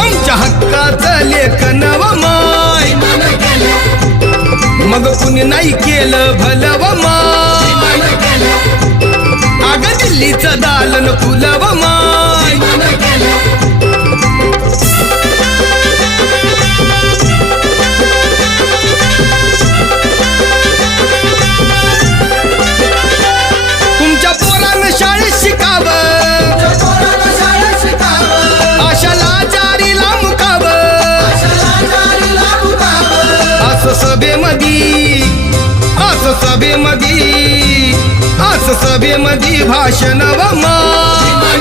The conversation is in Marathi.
आमच्या हक्काचं लेखन व माय मग कुणी नाही केलं भलं व माय अग दिल्लीचं दालन फुलं व माय तुमच्या पोरानं शाळेत शिकावं आशाला जारीला मुकावं असं सभेमधी भाषण व मान